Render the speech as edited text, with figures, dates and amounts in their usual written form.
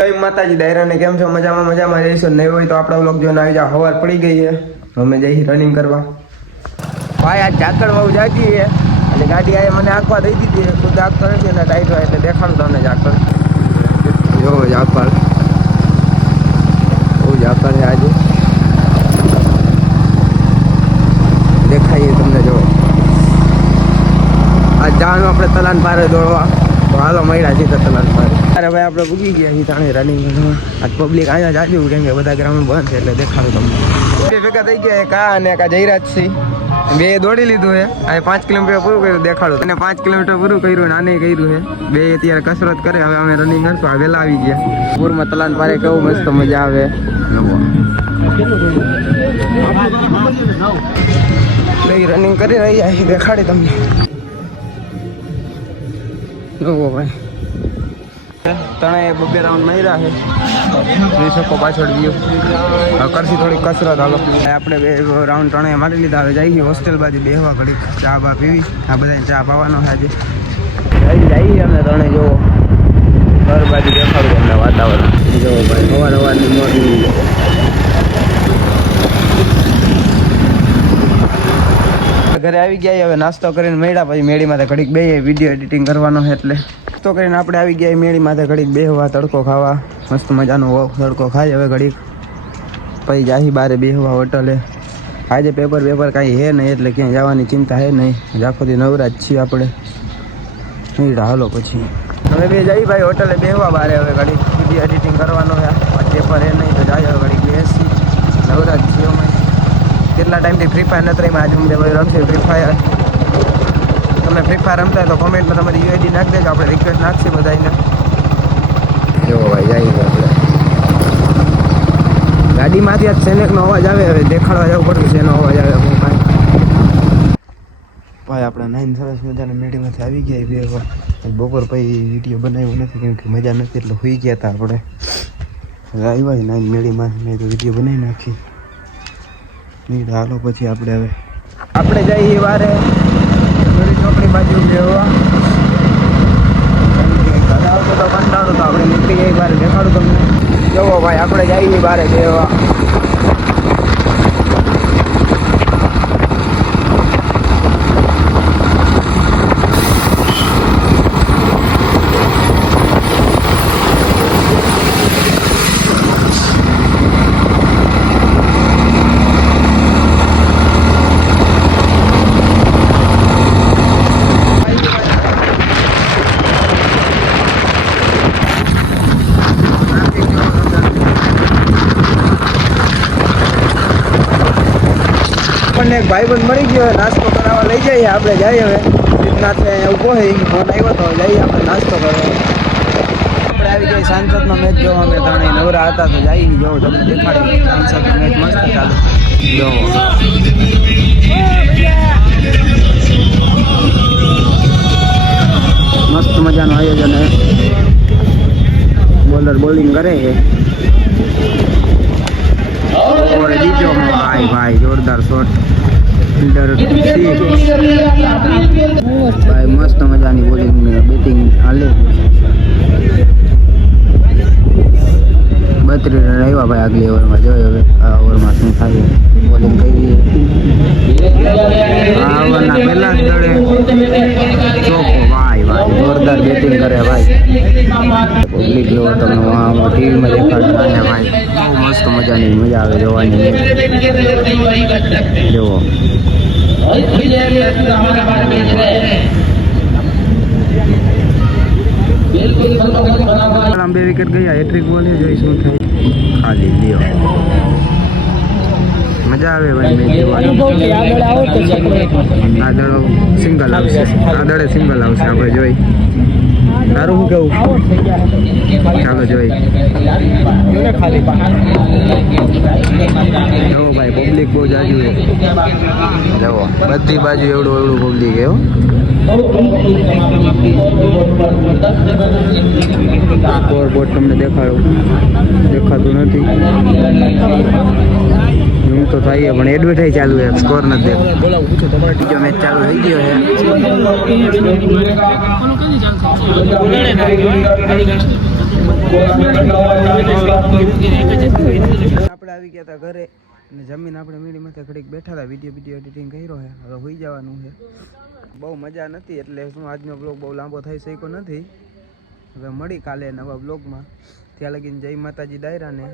જય માતાજી દાયરાને કેમ છો? મજામાં જઈશું. નહીં હોય તો આપણા વ્લોગ જોઈને આવી જાવ. સવાર પડી ગઈ છે, અમે જઈ રનિંગ કરવા. ભાઈ આ ઝાકળ બહુ જાજી છે એટલે ગાડી આ મને આંખવા દઈ દીધી. ખુદ આંખતો નથી એટલે ટાઈટ હોય એટલે દેખાડું તમને ઝાકળ. જો ઝાકળ બહુ ઝાકળ છે આજે, દેખાઈએ તમને. જો આ જવાનું આપણે તલાન પારે દોડવા, તો હાલો મળ્યા સીધા તલાન પારે. અરે ભાઈ આપણે ભૂગી ગયા છીએ તાણે રનિંગ. આજ પબ્લિક અહીંયા જાજુ કેમ કે બધા ગ્રાઉન્ડ બંધ છે એટલે દેખાડું તમને. બે ભેગા થઈ ગયા, કા અને કા જયરાજ સિંહ બે દોડી લીધું છે. આ 5 કિલોમીટર પૂરું કર્યું દેખાડું. અને 5 કિલોમીટર પૂરું કર્યું અને આને કર્યું છે. બે અત્યારે કસરત કરે. હવે અમે રનિંગ કરશું. વહેલા આવી ગયા પૂરમાં તલાન પારે. કેવું મસ્ત મજા આવે. રનિંગ કરી રહ્યા છે, દેખાડી તમને. જોવો ભાઈ તણે 2 રાઉન્ડ માર્યા છે. જોઈ શકો પાછળ વ્યૂ. કરશી થોડીક કસરત. હાલો આપણે 2 રાઉન્ડ ત્રણે મારી લીધા. હવે જઈએ હોસ્ટેલ બાજુ બેહવા ઘડીક ચા બા પીવી. આ બધાને ચા પાવાનો છે આજે. જઈએ અમે ત્રણે. જોવો ઘર બાજુ દેખાડું તમને વાતાવરણ. જોવો ભાઈ સવારની મોર્નિંગ. ઘરે આવી ગયા. હવે નાસ્તો કરીને મેળા પછી મેળીમાં ઘડીક બે વિડીયો એડિટિંગ કરવાનો છે એટલે નાસ્તો કરીને આપણે આવી ગયા મેળીમાં ઘડીક બેહવા, તડકો ખાવા. મસ્ત મજાનો તડકો ખાઈ. હવે ઘડીક પછી જાહી બારે બેહવા હોટલે. આજે પેપર કાંઈ હે નહીં એટલે ક્યાંય જવાની ચિંતા હે નહીં. આખો દી નવરાજ છીએ આપણે. મેળા હાલો પછી હવે બે જઈ ભાઈ હોટલે બેહવા બારે. હવે ઘડીક વિડીયો એડિટિંગ કરવાનો છે. પેપર હે નહીં તો જાય. હવે ઘડીક બેસી નવરાજ છીએ અમે. કેટલા ટાઈમથી ફ્રી ફાયર નથી રમ્યા. આજે અમને ભાઈ રમશે ફ્રી ફાયર. તમે ફ્રી ફાયર રમતા હોય તો કોમેન્ટમાં તમારી યુઆઈડી નાખી દેજો. આપણે રિક્વેસ્ટ નાખીએ બધાને. જો ભાઈ જઈએ આપણે ગાડીમાંથી આ સેનેકનો અવાજ આવે. હવે દેખાડવા જવું પડશે શેનો અવાજ આવે. હું કાંઈ ભાઈ આપણે 9 સરસ મજાના મેડીમાંથી આવી ગયા. બપોર પછી વિડીયો બનાવ્યો નથી કેમ કે મજા નથી એટલે સુઈ ગયા હતા આપણે. આવ્યા 9 મેડીમાં મેં તો વિડીયો બનાવી નાખી. નહીં હાલો પછી આપણે જઈએ વારે ચોકડી બાજુ બેહવા. આવતો તો કંટાળો તો આપણે નીકળી જઈએ બારે. દેખાડું તમને. જવો ભાઈ આપણે જઈએ બારે બેહવા. એક ભાઈબંધ મળી ગયો, નાસ્તો કરાવવા લઈ જઈએ. આપણે જઈએ હવે રીતનાથ અહીંયા ઊભો છે. ફોન આવ્યો તો જઈએ આપણે નાસ્તો કરવા. આપણે આવી ગયા સાંસદનો મેચ જોવા. અમે ત્રણે નવરા હતા તો જઈએ. જોવો તમને દેખાડી. સાંસદનો મેચ મસ્ત ચાલુ. જોવો મસ્ત મજાનું આયોજન છે. બોલર બોલિંગ કરે છે. બીજો ભાઈ જોરદાર શોટ. ફિલ્ડર ભાઈ મસ્ત મજાની બોલિંગ બેટિંગ હાલે. 32 રન આવ્યા ભાઈ આગલી ઓવરમાં. જોઈએ હવે આ ઓવરમાં શું થાય. બોલિંગ કરી આ ઓવરના પહેલા જ દળે ચોખ્ખો. ભાઈ જોરદાર બેટિંગ કરે ભાઈ. પબ્લિક જોવો તમે ટીવીમાં દેખાડતા ને ભાઈ. બહુ મસ્ત મજાની મજા આવે જોવાની. જુઓ 2 વિકેટ ગયા. હેટ્રિક બોલી જોઈ શું થાય. ખાલી લ્યો મજા આવે ભાઈ મેચ જોવાની. આ દડો સિંગલ આવશે. આ દડે સિંગલ આવશે. આપણે જોઈ. તારું શું કેવું? ચાલો જોઈ. જવો ભાઈ પબ્લિક બહુ જાજુ છે. જવો બધી બાજુ એવડું પબ્લિક છે. સ્કોર બોર્ડ તમને દેખાતું નથી. હું તો થાય પણ એડવર્ટાઈઝ ચાલુ છે. સ્કોર નથી દેખાતો. બીજો મેચ ચાલુ થઈ ગયો છે. આપણે આવી ગયા હતા ઘરે અને જમીન આપણે મેળી માથે ઘડીક બેઠા હતા, વિડીયો એડિટિંગ કર્યો છે, હવે હોઈ જવાનું છે. બહુ મજા નથી એટલે શું આજનો બ્લોગ બહુ લાંબો થઈ શક્યો નથી. હવે મળી કાલે નવા બ્લોગમાં. ત્યાં લગીને જય માતાજી દાયરાને.